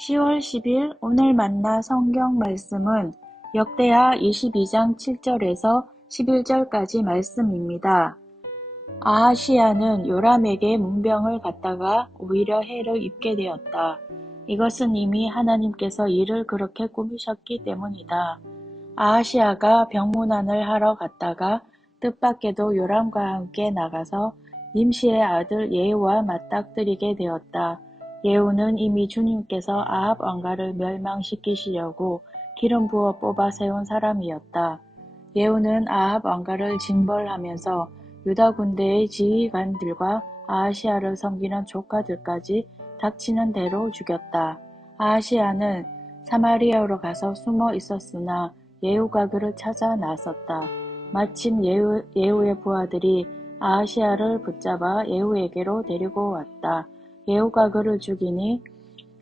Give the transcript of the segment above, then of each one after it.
10월 10일 오늘 만나 성경 말씀은 역대하 22장 7절에서 11절까지 말씀입니다. 아하시야는 요람에게 문병을 갖다가 오히려 해를 입게 되었다. 이것은 이미 하나님께서 이를 그렇게 꾸미셨기 때문이다. 아하시야가 병문안을 하러 갔다가 뜻밖에도 요람과 함께 나가서 님시의 아들 예후와 맞닥뜨리게 되었다. 예후는 이미 주님께서 아합 왕가를 멸망시키시려고 기름 부어 뽑아 세운 사람이었다. 예후는 아합 왕가를 징벌하면서 유다 군대의 지휘관들과 아하시야를 섬기는 조카들까지 닥치는 대로 죽였다. 아하시야는 사마리아로 가서 숨어 있었으나 예후가 그를 찾아 나섰다. 마침 예후의 부하들이 아하시야를 붙잡아 예후에게로 데리고 왔다. 예후가 그를 죽이니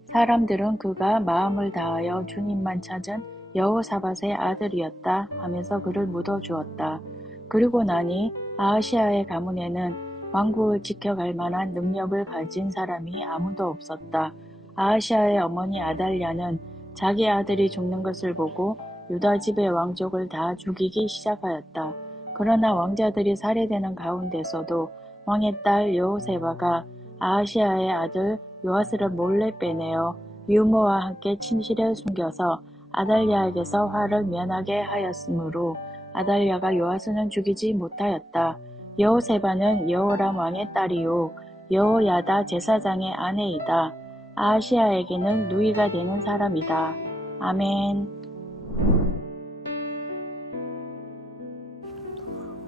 사람들은 그가 마음을 다하여 주님만 찾은 여호사밧의 아들이었다 하면서 그를 묻어주었다. 그리고 나니 아하시야의 가문에는 왕국을 지켜갈 만한 능력을 가진 사람이 아무도 없었다. 아하시야의 어머니 아달랴는 자기 아들이 죽는 것을 보고 유다 집의 왕족을 다 죽이기 시작하였다. 그러나 왕자들이 살해되는 가운데서도 왕의 딸 여호세바가 아하시야의 아들 요아스를 몰래 빼내어 유모와 함께 침실에 숨겨서 아달랴에게서 화를 면하게 하였으므로 아달랴가 요아스는 죽이지 못하였다. 여호세바는 여호람 왕의 딸이요 여호야다 제사장의 아내이다. 아하시야에게는 누이가 되는 사람이다. 아멘.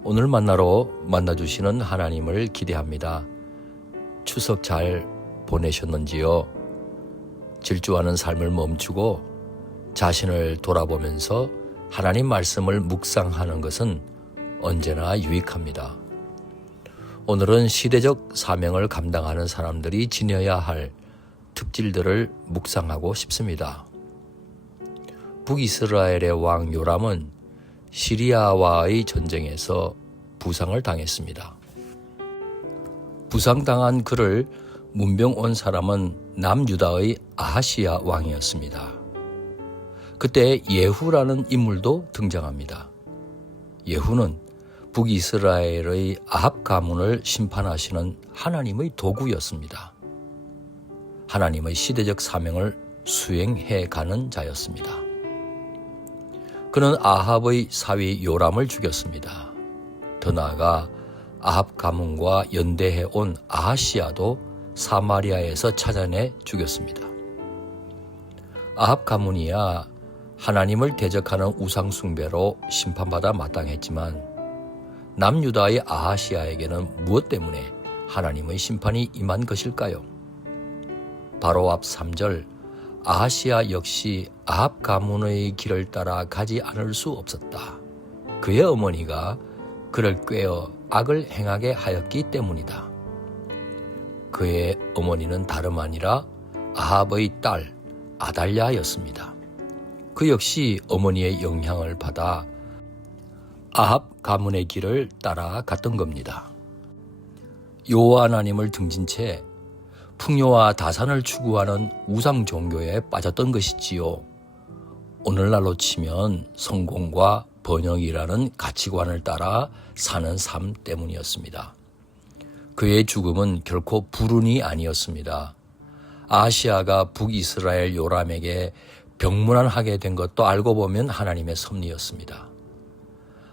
오늘 만나주시는 하나님을 기대합니다. 추석 잘 보내셨는지요? 질주하는 삶을 멈추고 자신을 돌아보면서 하나님 말씀을 묵상하는 것은 언제나 유익합니다. 오늘은 시대적 사명을 감당하는 사람들이 지녀야 할 특질들을 묵상하고 싶습니다. 북이스라엘의 왕 요람은 시리아와의 전쟁에서 부상을 당했습니다. 부상당한 그를 문병 온 사람은 남유다의 아하시야 왕이었습니다. 그때 예후라는 인물도 등장합니다. 예후는 북이스라엘의 아합 가문을 심판하시는 하나님의 도구였습니다. 하나님의 시대적 사명을 수행해 가는 자였습니다. 그는 아합의 사위 요람을 죽였습니다. 더 나아가 아합 가문과 연대해 온 아하시야도 사마리아에서 찾아내 죽였습니다. 아합 가문이야 하나님을 대적하는 우상 숭배로 심판받아 마땅했지만 남유다의 아하시야에게는 무엇 때문에 하나님의 심판이 임한 것일까요? 바로 앞 3절 아하시야 역시 아합 가문의 길을 따라 가지 않을 수 없었다. 그의 어머니가 그를 꾀어 악을 행하게 하였기 때문이다. 그의 어머니는 다름 아니라 아합의 딸 아달랴였습니다. 그 역시 어머니의 영향을 받아 아합 가문의 길을 따라갔던 겁니다. 여호와 하나님을 등진 채 풍요와 다산을 추구하는 우상 종교에 빠졌던 것이지요. 오늘날로 치면 성공과 번영이라는 가치관을 따라 사는 삶 때문이었습니다. 그의 죽음은 결코 불운이 아니었습니다. 아하시야가 북이스라엘 요람에게 병문안하게 된 것도 알고 보면 하나님의 섭리였습니다.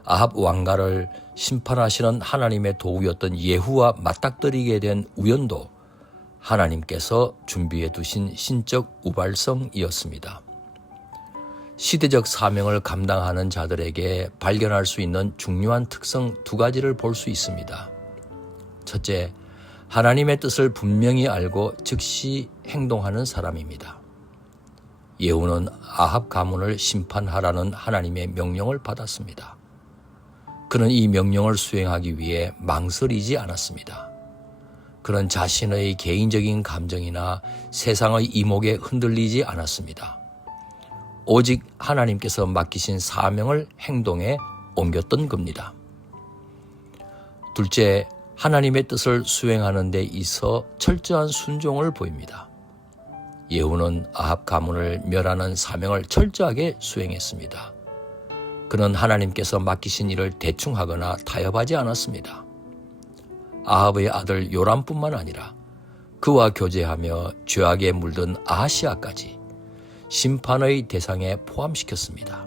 아합 왕가를 심판하시는 하나님의 도구였던 예후와 맞닥뜨리게 된 우연도 하나님께서 준비해 두신 신적 우발성이었습니다. 시대적 사명을 감당하는 자들에게 발견할 수 있는 중요한 특성 2가지를 볼 수 있습니다. 첫째, 하나님의 뜻을 분명히 알고 즉시 행동하는 사람입니다. 예후는 아합 가문을 심판하라는 하나님의 명령을 받았습니다. 그는 이 명령을 수행하기 위해 망설이지 않았습니다. 그는 자신의 개인적인 감정이나 세상의 이목에 흔들리지 않았습니다. 오직 하나님께서 맡기신 사명을 행동에 옮겼던 겁니다. 둘째, 하나님의 뜻을 수행하는 데 있어 철저한 순종을 보입니다. 예후는 아합 가문을 멸하는 사명을 철저하게 수행했습니다. 그는 하나님께서 맡기신 일을 대충 하거나 타협하지 않았습니다. 아합의 아들 요람뿐만 아니라 그와 교제하며 죄악에 물든 아하시아까지 심판의 대상에 포함시켰습니다.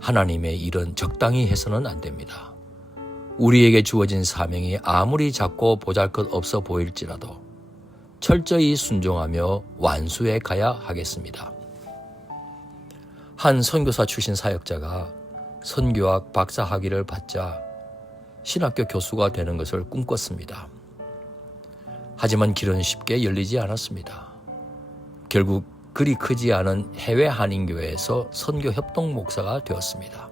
하나님의 일은 적당히 해서는 안 됩니다. 우리에게 주어진 사명이 아무리 작고 보잘것 없어 보일지라도 철저히 순종하며 완수해 가야 하겠습니다. 한 선교사 출신 사역자가 선교학 박사 학위를 받자 신학교 교수가 되는 것을 꿈꿨습니다. 하지만 길은 쉽게 열리지 않았습니다. 결국 그리 크지 않은 해외 한인교회에서 선교 협동 목사가 되었습니다.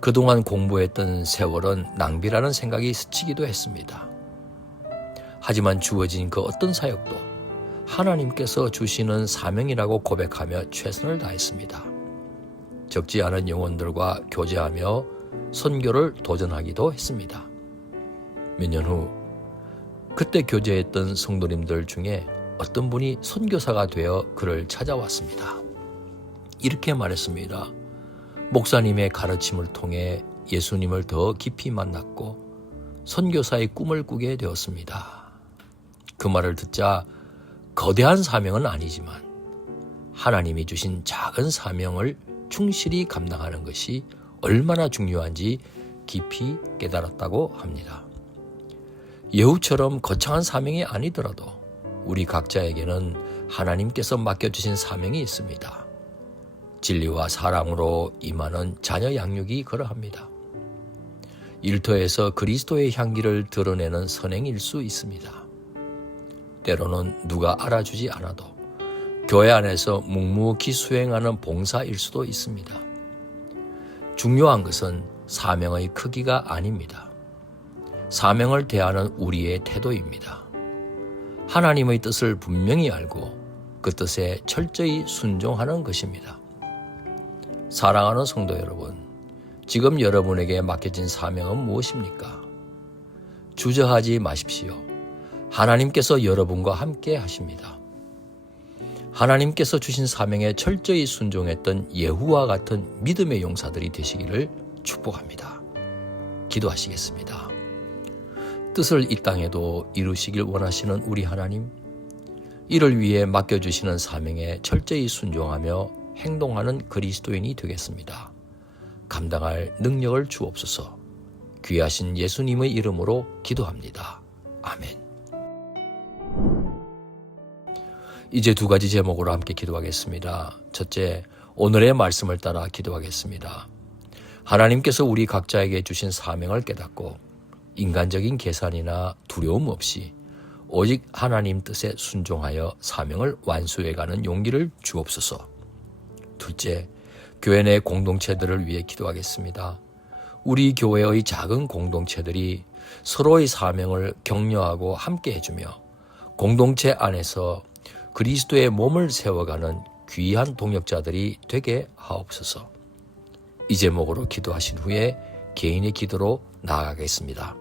그동안 공부했던 세월은 낭비라는 생각이 스치기도 했습니다. 하지만 주어진 그 어떤 사역도 하나님께서 주시는 사명이라고 고백하며 최선을 다했습니다. 적지 않은 영혼들과 교제하며 선교를 도전하기도 했습니다. 몇 년 후 그때 교제했던 성도님들 중에 어떤 분이 선교사가 되어 그를 찾아왔습니다. 이렇게 말했습니다. 목사님의 가르침을 통해 예수님을 더 깊이 만났고 선교사의 꿈을 꾸게 되었습니다. 그 말을 듣자 거대한 사명은 아니지만 하나님이 주신 작은 사명을 충실히 감당하는 것이 얼마나 중요한지 깊이 깨달았다고 합니다. 예후처럼 거창한 사명이 아니더라도 우리 각자에게는 하나님께서 맡겨주신 사명이 있습니다. 진리와 사랑으로 임하는 자녀 양육이 그러합니다. 일터에서 그리스도의 향기를 드러내는 선행일 수 있습니다. 때로는 누가 알아주지 않아도 교회 안에서 묵묵히 수행하는 봉사일 수도 있습니다. 중요한 것은 사명의 크기가 아닙니다. 사명을 대하는 우리의 태도입니다. 하나님의 뜻을 분명히 알고 그 뜻에 철저히 순종하는 것입니다. 사랑하는 성도 여러분, 지금 여러분에게 맡겨진 사명은 무엇입니까? 주저하지 마십시오. 하나님께서 여러분과 함께 하십니다. 하나님께서 주신 사명에 철저히 순종했던 예후와 같은 믿음의 용사들이 되시기를 축복합니다. 기도하시겠습니다. 뜻을 이 땅에도 이루시길 원하시는 우리 하나님, 이를 위해 맡겨주시는 사명에 철저히 순종하며 행동하는 그리스도인이 되겠습니다. 감당할 능력을 주옵소서. 귀하신 예수님의 이름으로 기도합니다. 아멘. 이제 두 가지 제목으로 함께 기도하겠습니다. 첫째, 오늘의 말씀을 따라 기도하겠습니다. 하나님께서 우리 각자에게 주신 사명을 깨닫고 인간적인 계산이나 두려움 없이 오직 하나님 뜻에 순종하여 사명을 완수해가는 용기를 주옵소서. 둘째, 교회 내 공동체들을 위해 기도하겠습니다. 우리 교회의 작은 공동체들이 서로의 사명을 격려하고 함께 해주며 공동체 안에서 그리스도의 몸을 세워가는 귀한 동역자들이 되게 하옵소서. 이 제목으로 기도하신 후에 개인의 기도로 나아가겠습니다.